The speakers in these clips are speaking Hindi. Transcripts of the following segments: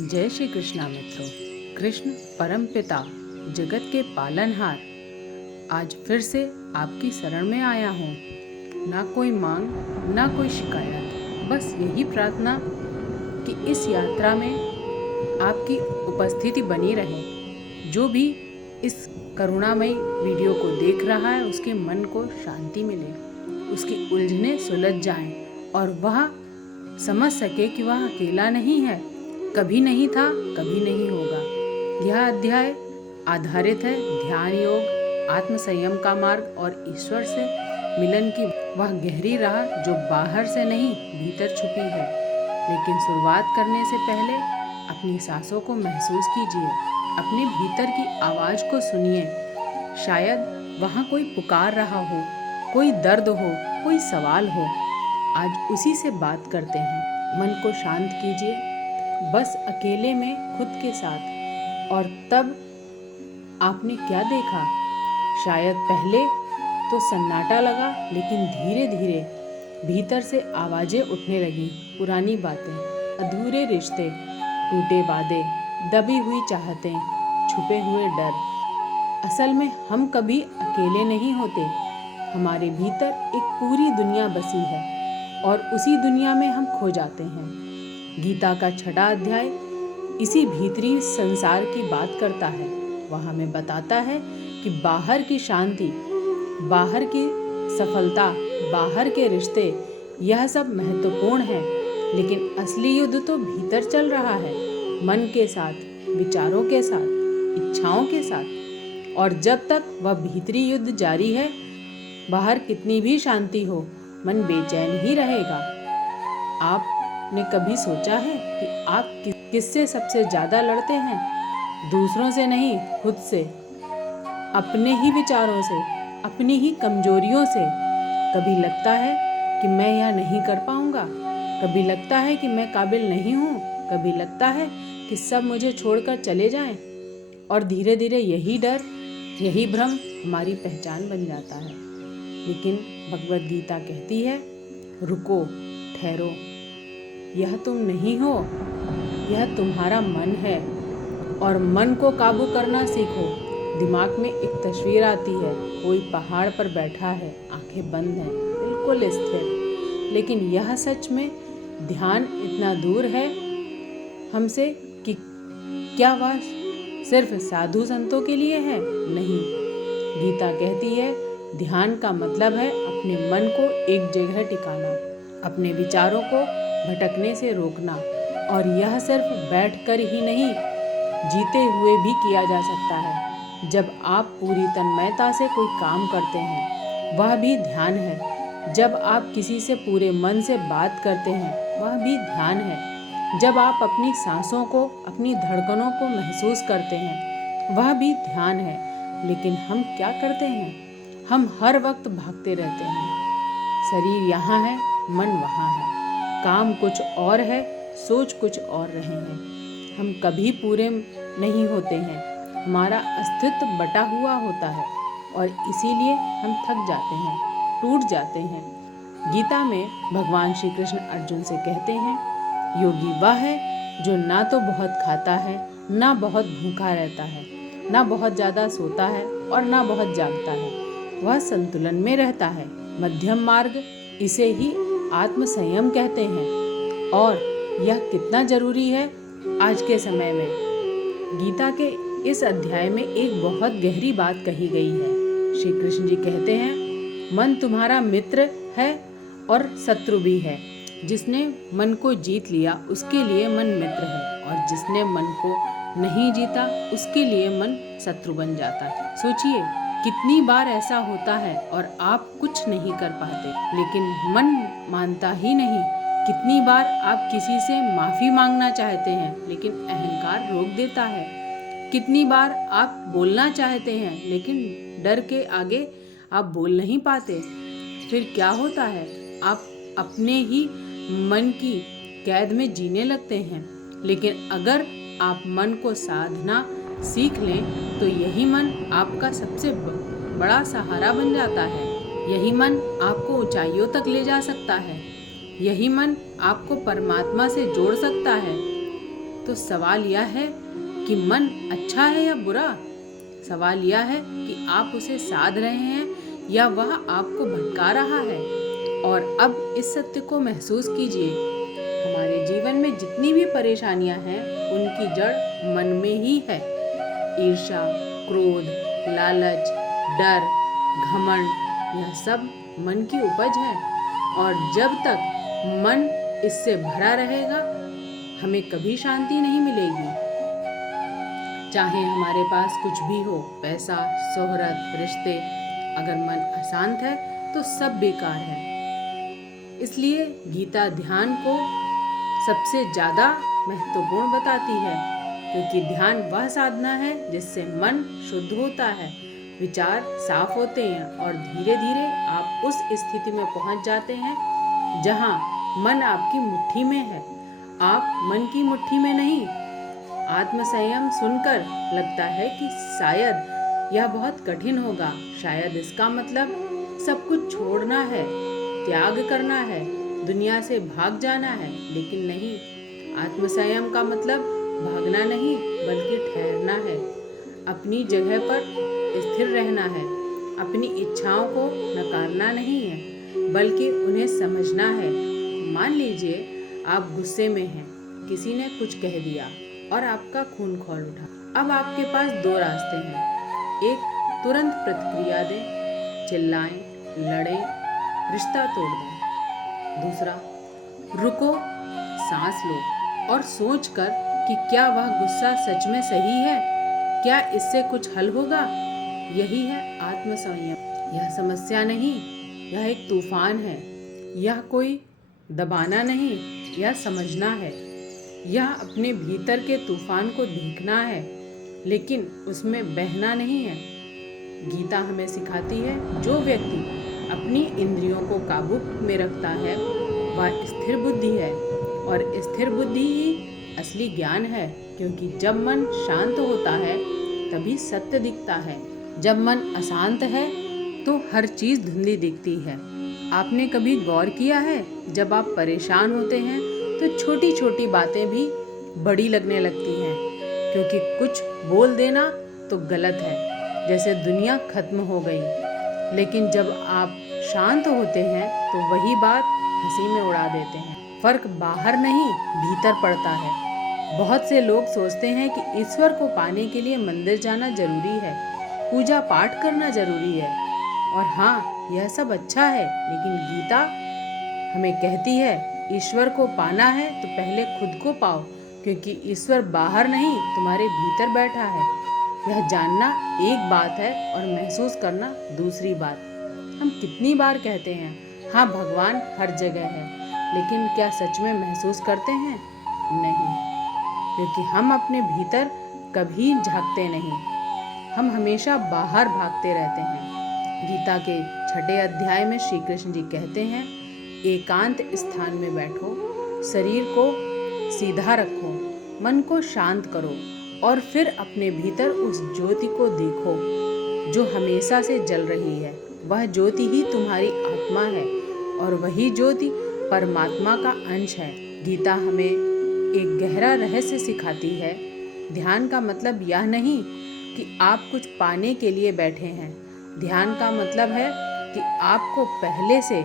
जय श्री कृष्णा मित्रों। कृष्ण परम पिता जगत के पालनहार, आज फिर से आपकी शरण में आया हूँ। ना कोई मांग ना कोई शिकायत, बस यही प्रार्थना कि इस यात्रा में आपकी उपस्थिति बनी रहे। जो भी इस करुणामयी वीडियो को देख रहा है उसके मन को शांति मिले, उसकी उलझनें सुलझ जाएं और वह समझ सके कि वह अकेला नहीं है, कभी नहीं था, कभी नहीं होगा। यह अध्याय आधारित है ध्यान योग, आत्म संयम का मार्ग और ईश्वर से मिलन की वह गहरी राह जो बाहर से नहीं भीतर छुपी है। लेकिन शुरुआत करने से पहले अपनी सांसों को महसूस कीजिए, अपने भीतर की आवाज़ को सुनिए। शायद वहाँ कोई पुकार रहा हो, कोई दर्द हो, कोई सवाल हो। आज उसी से बात करते हैं। मन को शांत कीजिए, बस अकेले में खुद के साथ। और तब आपने क्या देखा? शायद पहले तो सन्नाटा लगा, लेकिन धीरे धीरे भीतर से आवाज़ें उठने लगी। पुरानी बातें, अधूरे रिश्ते, टूटे वादे, दबी हुई चाहतें, छुपे हुए डर। असल में हम कभी अकेले नहीं होते। हमारे भीतर एक पूरी दुनिया बसी है और उसी दुनिया में हम खो जाते हैं। गीता का 6वां अध्याय इसी भीतरी संसार की बात करता है। वह हमें बताता है कि बाहर की शांति, बाहर की सफलता, बाहर के रिश्ते, यह सब महत्वपूर्ण है, लेकिन असली युद्ध तो भीतर चल रहा है, मन के साथ, विचारों के साथ, इच्छाओं के साथ। और जब तक वह भीतरी युद्ध जारी है, बाहर कितनी भी शांति हो, मन बेचैन ही रहेगा। आपने कभी सोचा है कि आप किससे सबसे ज़्यादा लड़ते हैं? दूसरों से नहीं, खुद से, अपने ही विचारों से, अपनी ही कमजोरियों से। कभी लगता है कि मैं यह नहीं कर पाऊंगा, कभी लगता है कि मैं काबिल नहीं हूँ, कभी लगता है कि सब मुझे छोड़कर चले जाएं। और धीरे धीरे यही डर, यही भ्रम हमारी पहचान बन जाता है। लेकिन भगवद गीता कहती है, रुको, ठहरो, यह तुम नहीं हो, यह तुम्हारा मन है। और मन को काबू करना सीखो। दिमाग में एक तस्वीर आती है, कोई पहाड़ पर बैठा है, आंखें बंद हैं, बिल्कुल स्थिर। लेकिन यह सच में ध्यान इतना दूर है हमसे कि क्या वह सिर्फ साधु संतों के लिए है? नहीं। गीता कहती है, ध्यान का मतलब है अपने मन को एक जगह टिकाना, अपने विचारों को भटकने से रोकना। और यह सिर्फ बैठकर ही नहीं, जीते हुए भी किया जा सकता है। जब आप पूरी तन्मयता से कोई काम करते हैं, वह भी ध्यान है। जब आप किसी से पूरे मन से बात करते हैं, वह भी ध्यान है। जब आप अपनी सांसों को, अपनी धड़कनों को महसूस करते हैं, वह भी ध्यान है। लेकिन हम क्या करते हैं? हम हर वक्त भागते रहते हैं। शरीर यहाँ है, मन वहाँ है, काम कुछ और है, सोच कुछ और रहे हैं। हम कभी पूरे नहीं होते हैं, हमारा अस्तित्व बटा हुआ होता है और इसीलिए हम थक जाते हैं, टूट जाते हैं। गीता में भगवान श्री कृष्ण अर्जुन से कहते हैं, योगी वह है जो ना तो बहुत खाता है, ना बहुत भूखा रहता है, ना बहुत ज़्यादा सोता है और ना बहुत जागता है। वह संतुलन में रहता है, मध्यम मार्ग। इसे ही आत्म संयम कहते हैं। और यह कितना जरूरी है आज के समय में। गीता के इस अध्याय में एक बहुत गहरी बात कही गई है। श्री कृष्ण जी कहते हैं, मन तुम्हारा मित्र है और शत्रु भी है। जिसने मन को जीत लिया उसके लिए मन मित्र है, और जिसने मन को नहीं जीता उसके लिए मन शत्रु बन जाता है। सोचिए, कितनी बार ऐसा होता है और आप कुछ नहीं कर पाते, लेकिन मन मानता ही नहीं। कितनी बार आप किसी से माफ़ी मांगना चाहते हैं, लेकिन अहंकार रोक देता है। कितनी बार आप बोलना चाहते हैं, लेकिन डर के आगे आप बोल नहीं पाते। फिर क्या होता है? आप अपने ही मन की कैद में जीने लगते हैं। लेकिन अगर आप मन को साधना सीख लें तो यही मन आपका सबसे बड़ा सहारा बन जाता है। यही मन आपको ऊंचाइयों तक ले जा सकता है। यही मन आपको परमात्मा से जोड़ सकता है। तो सवाल यह है कि मन अच्छा है या बुरा। सवाल यह है कि आप उसे साध रहे हैं या वह आपको भटका रहा है। और अब इस सत्य को महसूस कीजिए, हमारे जीवन में जितनी भी परेशानियां हैं उनकी जड़ मन में ही है। ईर्ष्या, क्रोध, लालच, डर, घमंड, यह सब मन की उपज है। और जब तक मन इससे भरा रहेगा हमें कभी शांति नहीं मिलेगी। चाहे हमारे पास कुछ भी हो, पैसा, शोहरत, रिश्ते, अगर मन अशांत है तो सब बेकार है। इसलिए गीता ध्यान को सबसे ज़्यादा महत्वपूर्ण बताती है, क्योंकि ध्यान वह साधना है जिससे मन शुद्ध होता है, विचार साफ होते हैं और धीरे धीरे आप उस स्थिति में पहुंच जाते हैं जहां मन आपकी मुट्ठी में है। आप मन की मुट्ठी में नहीं। आत्मसंयम सुनकर लगता है कि शायद यह बहुत कठिन होगा, शायद इसका मतलब सब कुछ छोड़ना है, त्याग करना है, दुनिया से भाग जाना है। लेकिन नहीं, आत्मसंयम का मतलब भागना नहीं बल्कि ठहरना है, अपनी जगह पर स्थिर रहना है, अपनी इच्छाओं को नकारना नहीं है बल्कि उन्हें समझना है। मान लीजिए आप गुस्से में हैं, किसी ने कुछ कह दिया और आपका खून खौल उठा। अब आपके पास दो रास्ते हैं। एक, तुरंत प्रतिक्रिया दें, चिल्लाएं, लड़ें, रिश्ता तोड़ दें। दूसरा, रुको, सांस लो और सोचकर कि क्या वह गुस्सा सच में सही है, क्या इससे कुछ हल होगा। यही है आत्मसंयम। यह समस्या नहीं, यह एक तूफान है। यह कोई दबाना नहीं, यह समझना है। यह अपने भीतर के तूफान को देखना है, लेकिन उसमें बहना नहीं है। गीता हमें सिखाती है, जो व्यक्ति अपनी इंद्रियों को काबू में रखता है वह स्थिर बुद्धि है, और स्थिर बुद्धि ही असली ज्ञान है। क्योंकि जब मन शांत होता है तभी सत्य दिखता है। जब मन अशांत है तो हर चीज़ धुंधली दिखती है। आपने कभी गौर किया है, जब आप परेशान होते हैं तो छोटी छोटी बातें भी बड़ी लगने लगती हैं, क्योंकि कुछ बोल देना तो गलत है, जैसे दुनिया खत्म हो गई। लेकिन जब आप शांत होते हैं तो वही बात हंसी में उड़ा देते हैं। फर्क बाहर नहीं, भीतर पड़ता है। बहुत से लोग सोचते हैं कि ईश्वर को पाने के लिए मंदिर जाना जरूरी है, पूजा पाठ करना जरूरी है। और हाँ, यह सब अच्छा है, लेकिन गीता हमें कहती है, ईश्वर को पाना है तो पहले खुद को पाओ, क्योंकि ईश्वर बाहर नहीं तुम्हारे भीतर बैठा है। यह जानना एक बात है और महसूस करना दूसरी बात। हम कितनी बार कहते हैं, हाँ भगवान हर जगह है, लेकिन क्या सच में महसूस करते हैं? नहीं, क्योंकि हम अपने भीतर कभी झांकते नहीं, हम हमेशा बाहर भागते रहते हैं। गीता के 6 अध्याय में श्री कृष्ण जी कहते हैं, एकांत स्थान में बैठो, शरीर को सीधा रखो, मन को शांत करो और फिर अपने भीतर उस ज्योति को देखो जो हमेशा से जल रही है। वह ज्योति ही तुम्हारी आत्मा है और वही ज्योति परमात्मा का अंश है। गीता हमें एक गहरा रहस्य सिखाती है। ध्यान का मतलब यह नहीं कि आप कुछ पाने के लिए बैठे हैं। ध्यान का मतलब है कि आपको पहले से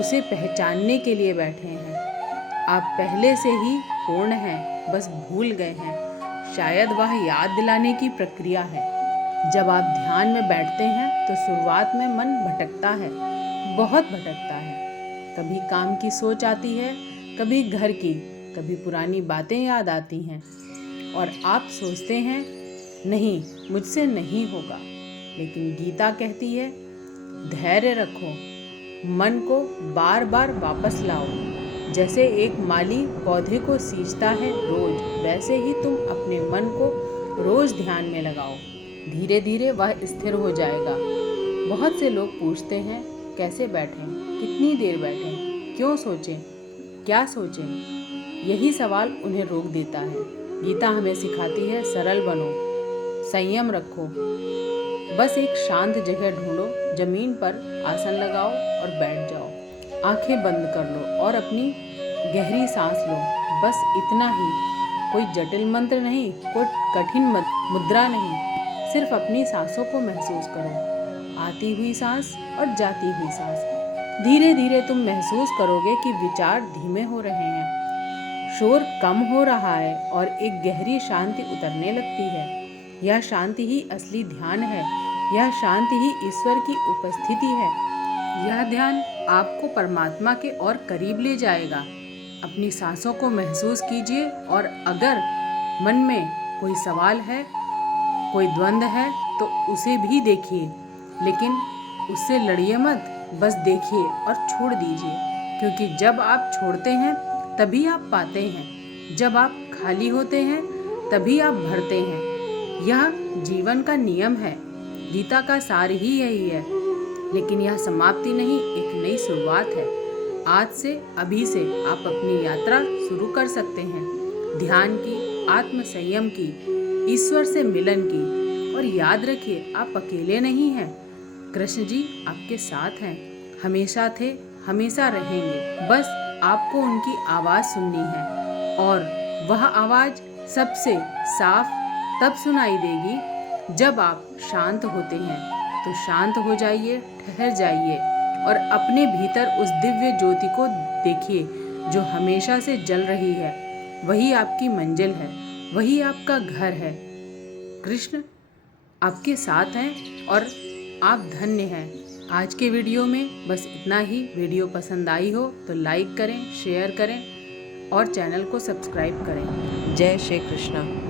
उसे पहचानने के लिए बैठे हैं। आप पहले से ही पूर्ण हैं, बस भूल गए हैं। शायद वह याद दिलाने की प्रक्रिया है। जब आप ध्यान में बैठते हैं तो शुरुआत में मन भटकता है, बहुत भटकता है। कभी काम की सोच आती है, कभी घर की, कभी पुरानी बातें याद आती हैं और आप सोचते हैं, नहीं, मुझसे नहीं होगा। लेकिन गीता कहती है, धैर्य रखो, मन को बार बार वापस लाओ। जैसे एक माली पौधे को सींचता है रोज, वैसे ही तुम अपने मन को रोज ध्यान में लगाओ। धीरे धीरे वह स्थिर हो जाएगा। बहुत से लोग पूछते हैं, कैसे बैठें, कितनी देर बैठें, क्यों सोचें, क्या सोचें? यही सवाल उन्हें रोक देता है। गीता हमें सिखाती है, सरल बनो, संयम रखो, बस एक शांत जगह ढूंढो, जमीन पर आसन लगाओ और बैठ जाओ, आंखें बंद कर लो और अपनी गहरी सांस लो, बस इतना ही। कोई जटिल मंत्र नहीं, कोई कठिन मुद्रा नहीं, सिर्फ अपनी सांसों को महसूस करो, आती हुई सांस और जाती हुई सांस। धीरे धीरे तुम महसूस करोगे कि विचार धीमे हो रहे हैं, शोर कम हो रहा है और एक गहरी शांति उतरने लगती है। यह शांति ही असली ध्यान है, यह शांति ही ईश्वर की उपस्थिति है। यह ध्यान आपको परमात्मा के और करीब ले जाएगा। अपनी सांसों को महसूस कीजिए और अगर मन में कोई सवाल है, कोई द्वंद्व है तो उसे भी देखिए, लेकिन उससे लड़िए मत, बस देखिए और छोड़ दीजिए। क्योंकि जब आप छोड़ते हैं तभी आप पाते हैं, जब आप खाली होते हैं तभी आप भरते हैं। यह जीवन का नियम है, गीता का सार ही यही है। लेकिन यह समाप्ति नहीं, एक नई शुरुआत है। आज से, अभी से आप अपनी यात्रा शुरू कर सकते हैं, ध्यान की, आत्म संयम की, ईश्वर से मिलन की। और याद रखिए, आप अकेले नहीं हैं। कृष्ण जी आपके साथ हैं, हमेशा थे, हमेशा रहेंगे। बस आपको उनकी आवाज़ सुननी है, और वह आवाज़ सबसे साफ तब सुनाई देगी जब आप शांत होते हैं। तो शांत हो जाइए, ठहर जाइए और अपने भीतर उस दिव्य ज्योति को देखिए जो हमेशा से जल रही है। वही आपकी मंजिल है, वही आपका घर है। कृष्ण आपके साथ हैं और आप धन्य हैं। आज के वीडियो में बस इतना ही। वीडियो पसंद आई हो तो लाइक करें, शेयर करें और चैनल को सब्सक्राइब करें। जय श्री कृष्णा।